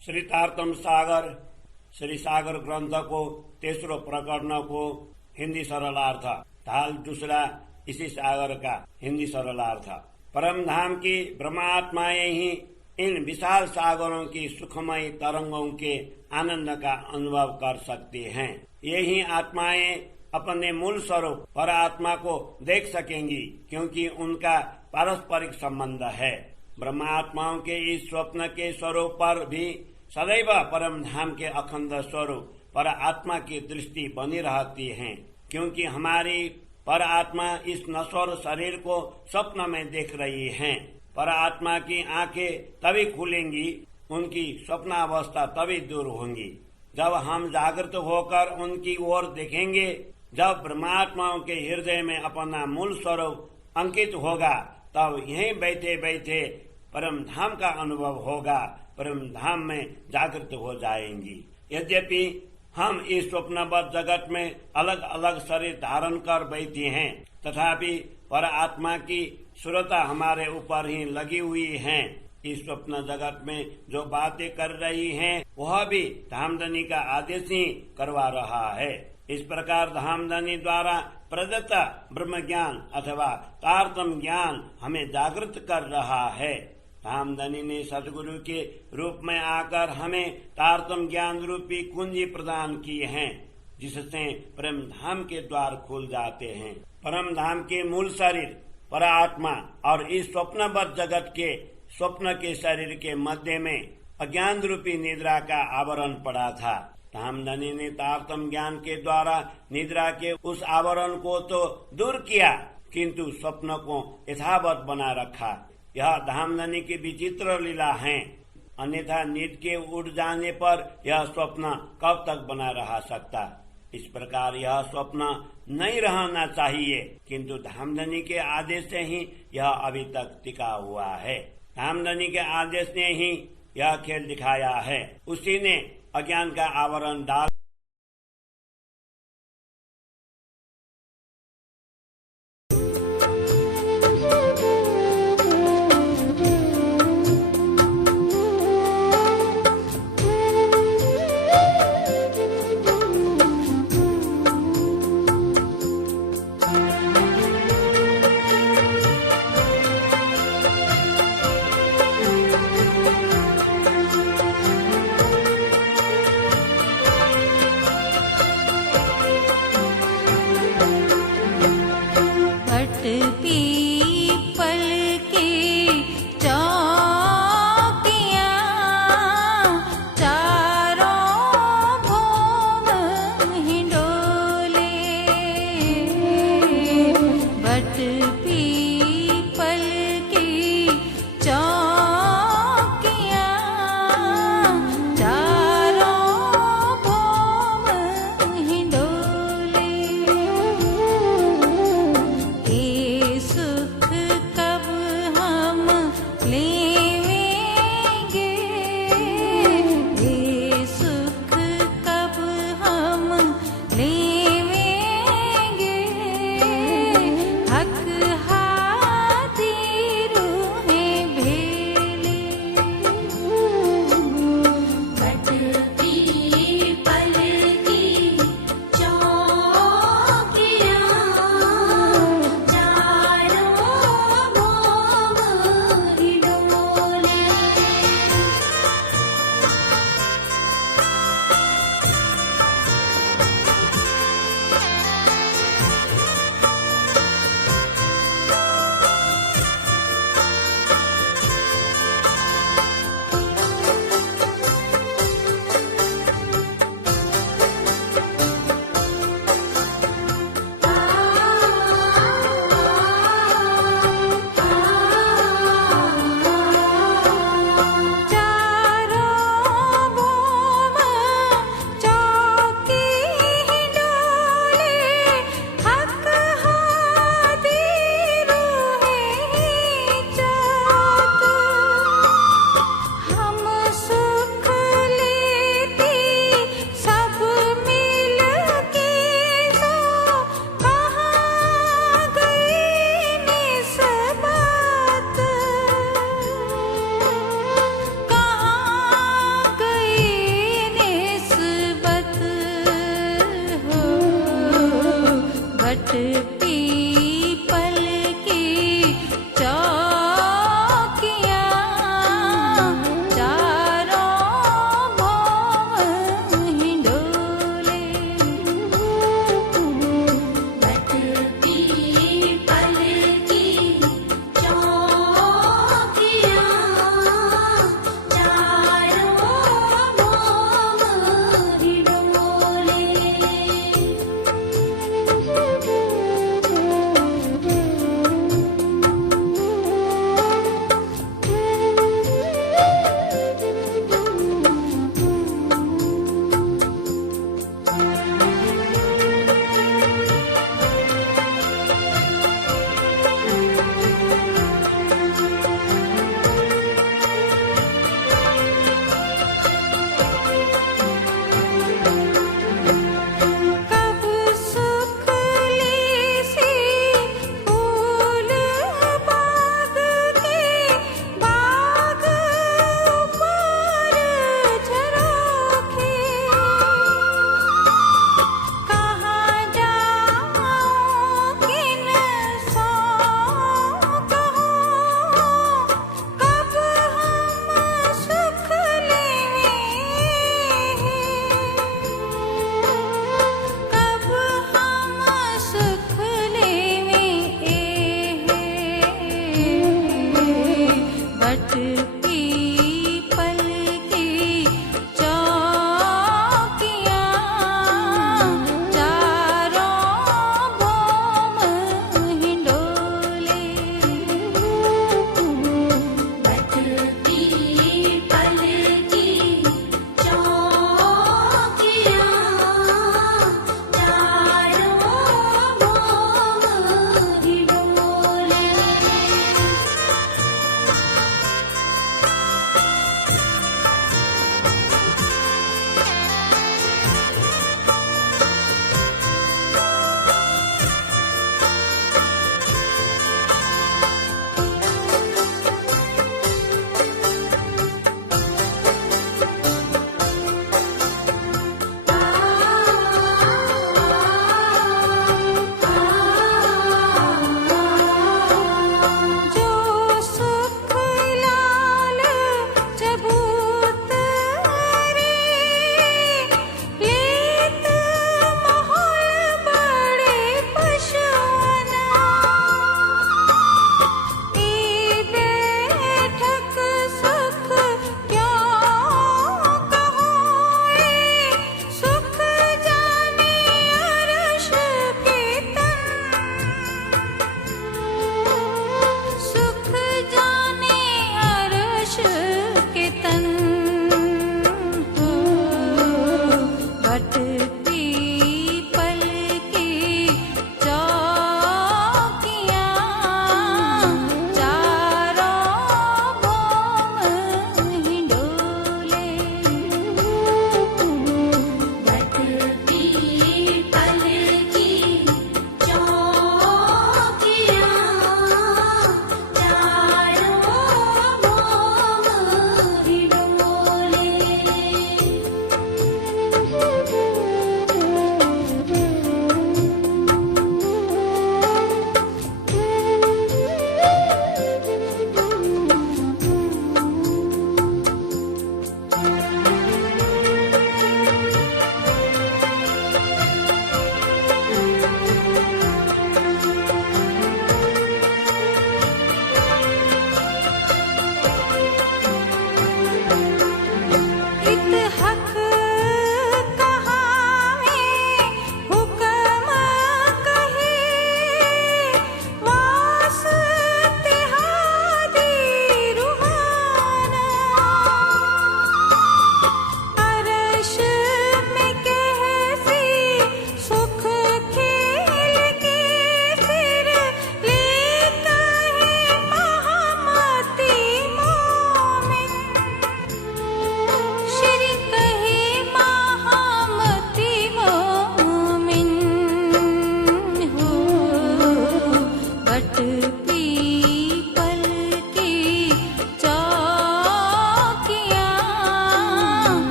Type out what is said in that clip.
श्री तारतम सागर श्री सागर ग्रंथ को तेसरो प्रकरण को हिंदी सरलार्थ ढाल दूसरा इसी सागर का हिंदी सरलार्थ। परम धाम की ब्रह्मात्माएं ही इन विशाल सागरों की सुखमय तरंगों के आनंद का अनुभव कर सकती हैं। यही आत्माएं अपने मूल स्वरूप परात्मा को देख सकेंगी, क्योंकि उनका पारस्परिक संबंध है। ब्रह्मात्माओं के इस स्वप्न के स्वरूप पर भी सदैव परम धाम के अखंड स्वरूप पर आत्मा की दृष्टि बनी रहती है, क्योंकि हमारी पर आत्मा इस नश्वर शरीर को स्वप्न में देख रही है। पर आत्मा की आंखें तभी खुलेंगी, उनकी स्वप्नावस्था तभी दूर होंगी जब हम जागृत होकर उनकी ओर देखेंगे। जब ब्रह्मात्माओं के हृदय में अपना मूल स्वरूप अंकित होगा, तब यहीं बैठे बैठे परम धाम का अनुभव होगा, परम धाम में जागृत हो जाएंगी। यद्यपि हम इस स्वप्नबद्ध जगत में अलग अलग शरीर धारण कर बैठे हैं, तथापि पर आत्मा की सुरता हमारे ऊपर ही लगी हुई है। इस स्वप्न जगत में जो बातें कर रही हैं, वह भी धामधनी का आदेश ही करवा रहा है। इस प्रकार धामधनी द्वारा प्रदत्त ब्रह्म ज्ञान अथवा तारतम ज्ञान हमें जागृत कर रहा है। धामधनी ने सदगुरु के रूप में आकर हमें तारतम ज्ञान रूपी कुंजी प्रदान किए हैं, जिससे परम धाम के द्वार खुल जाते हैं। परम धाम के मूल शरीर पर आत्मा और इस स्वप्नबद्ध जगत के स्वप्न के शरीर के मध्य में अज्ञान रूपी निद्रा का आवरण पड़ा था। धामधनी ने तारतम ज्ञान के द्वारा निद्रा के उस आवरण को तो दूर किया, किंतु स्वप्न को यथावत बना रखा। यह धामधनी की विचित्र लीला है। अन्यथा नींद के उड़ जाने पर यह स्वप्न कब तक बना रह सकता। इस प्रकार यह स्वप्न नहीं रहना चाहिए, किंतु धामधनी के आदेश से ही यह अभी तक टिका हुआ है। धामधनी के आदेश ने ही यह खेल दिखाया है। उसी ने अज्ञान का आवरण डाल